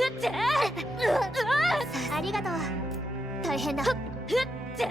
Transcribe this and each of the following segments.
ってありがとう。大変だ。ふって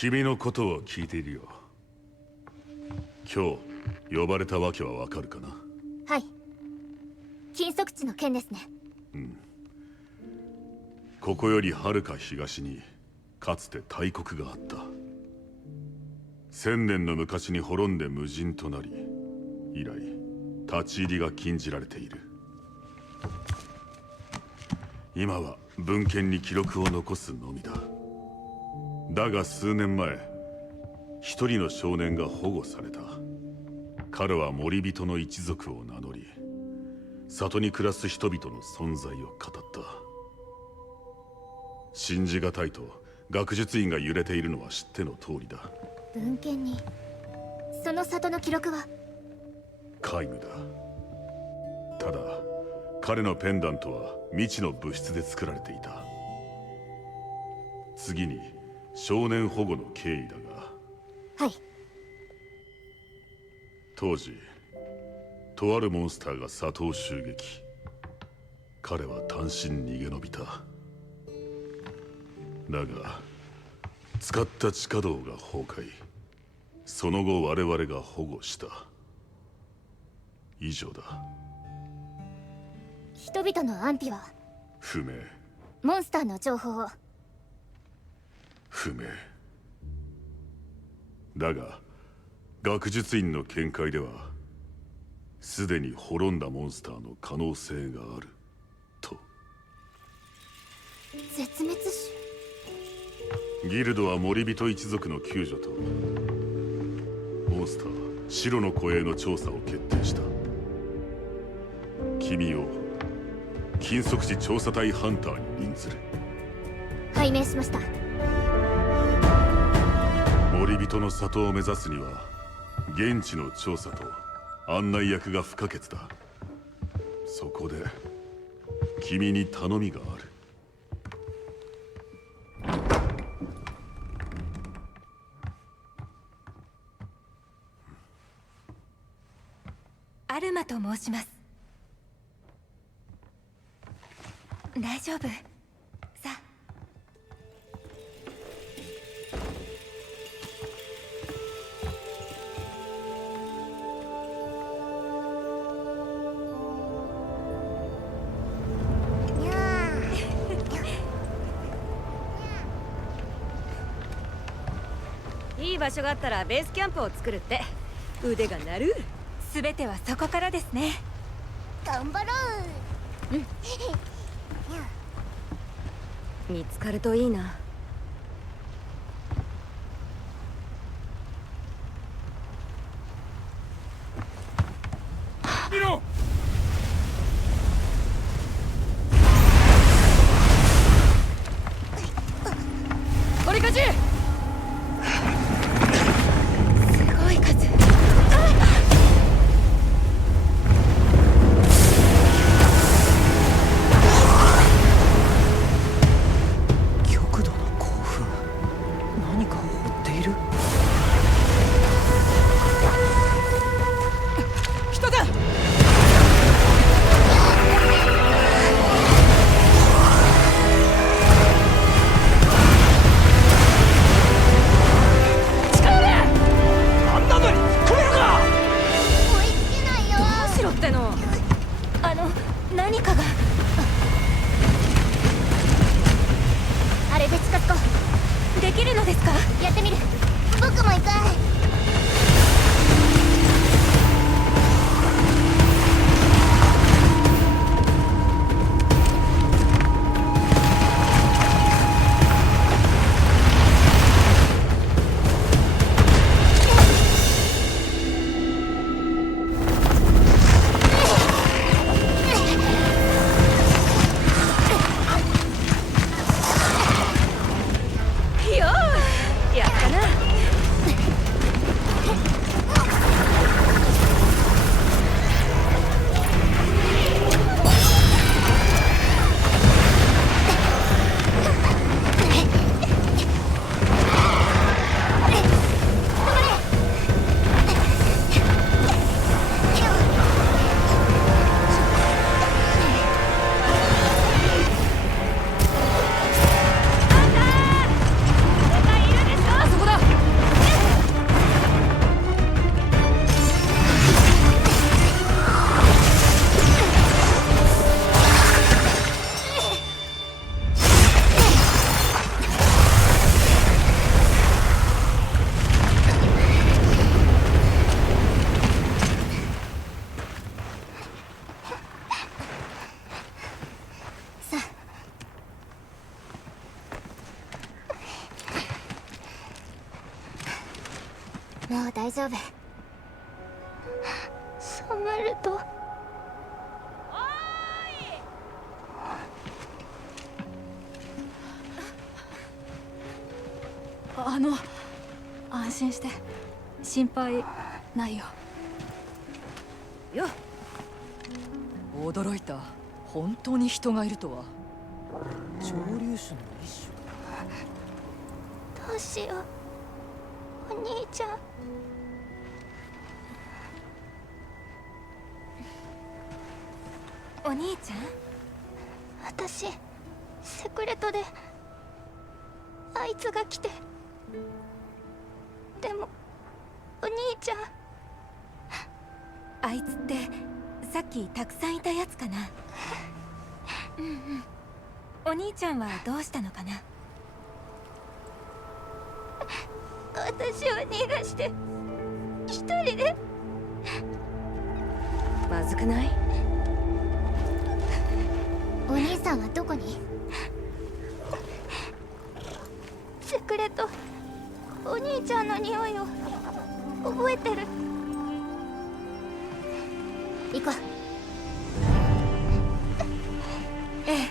君のことを聞いているよ。今日呼ばれたわけはわかるかな？はい。禁足地の件ですね。ここよりはるか東にかつて大国があった。千年の昔に滅んで無人となり以来立ち入りが禁じられている。今は文献に記録を残すのみだだが数年前一人の少年が保護された。彼は森人の一族を名乗り里に暮らす人々の存在を語った。信じがたいと学術院が揺れているのは知っての通りだ。文献にその里の記録は？皆無だ。ただ彼のペンダントは未知の物質で作られていた。次に少年保護の経緯だが。はい。当時とあるモンスターが里を襲撃。彼は単身逃げ延びた。だが使った地下道が崩壊。その後我々が保護した。以上だ。人々の安否は？不明。モンスターの情報を不明。だが学術院の見解ではすでに滅んだモンスターの可能性があると。絶滅種？ギルドは森人一族の救助とモンスター白の護衛の調査を決定した。君を禁足地調査隊ハンターに任ずる拝命しました森人の里を目指すには現地の調査と案内役が不可欠だ。そこで君に頼みがある。アルマと申します。大丈夫。場所があったらベースキャンプを作るって。腕が鳴る。全てはそこからですね。ー頑張ろう。うん。見つかるといいなですか？やってみる。僕も行くあの安心して。心配ないよ。よ驚いた。本当に人がいるとは。潮流種の一種。どうしよう。お兄ちゃん。お兄ちゃん？私セクレトであいつが来てでもお兄ちゃん。あいつってさっきたくさんいたやつかな。うんうん。お兄ちゃんはどうしたのかな？私を逃がして一人で。まずくない？お兄さんはどこに？セクレトお兄ちゃんの匂いを。覚えてる。行こう。ええ。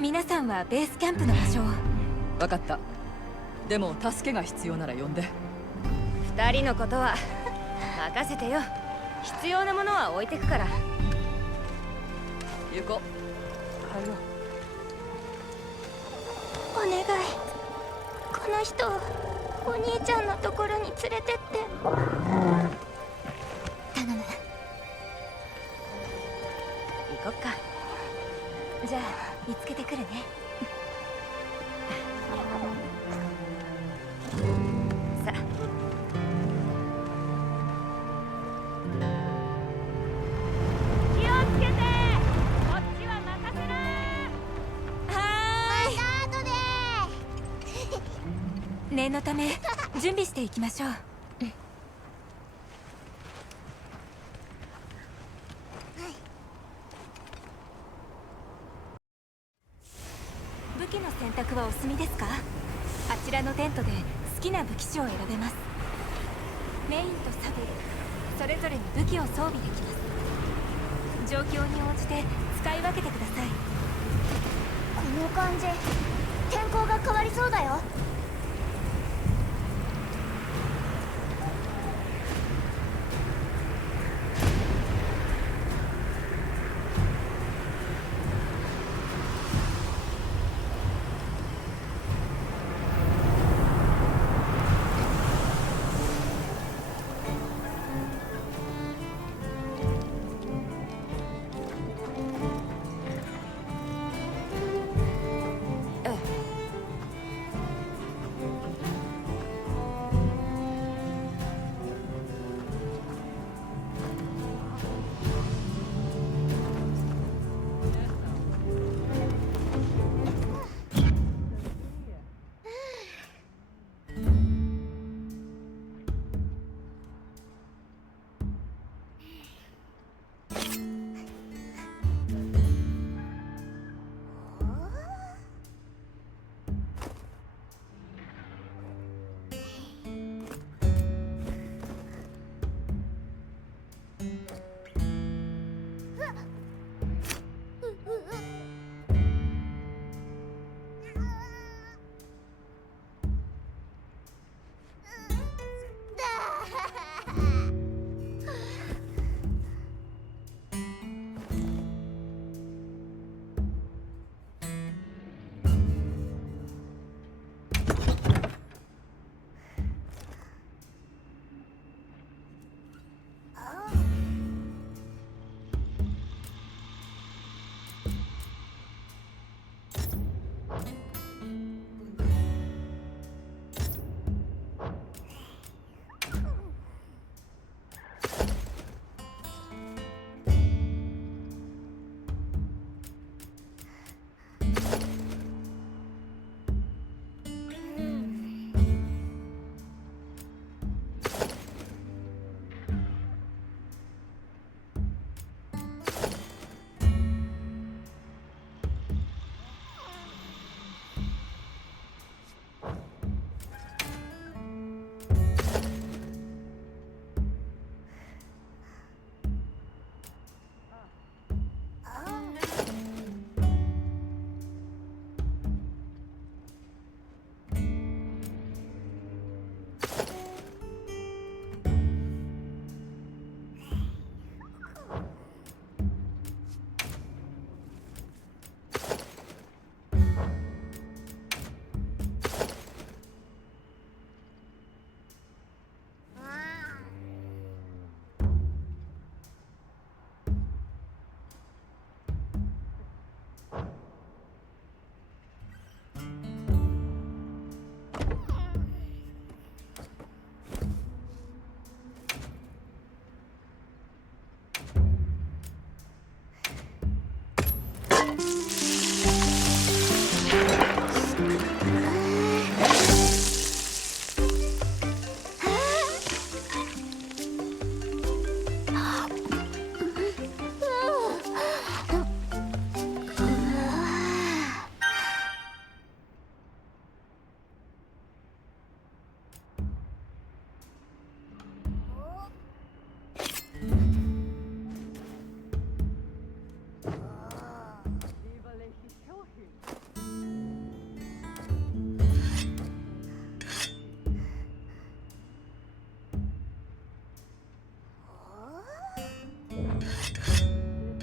皆さんはベースキャンプの場所を。分かった。でも助けが必要なら呼んで。二人のことは。任せてよ。必要なものは置いてくから。行こう。お願い。この人をお兄ちゃんのところに連れてって。頼む。行こっか。じゃあ見つけてくるね。のため準備していきましょう。武器の選択はお済みですか？あちらのテントで好きな武器種を選べます。メインとサブそれぞれに武器を装備できます。状況に応じて使い分けてください。この感じ天候が変わりそうだよ。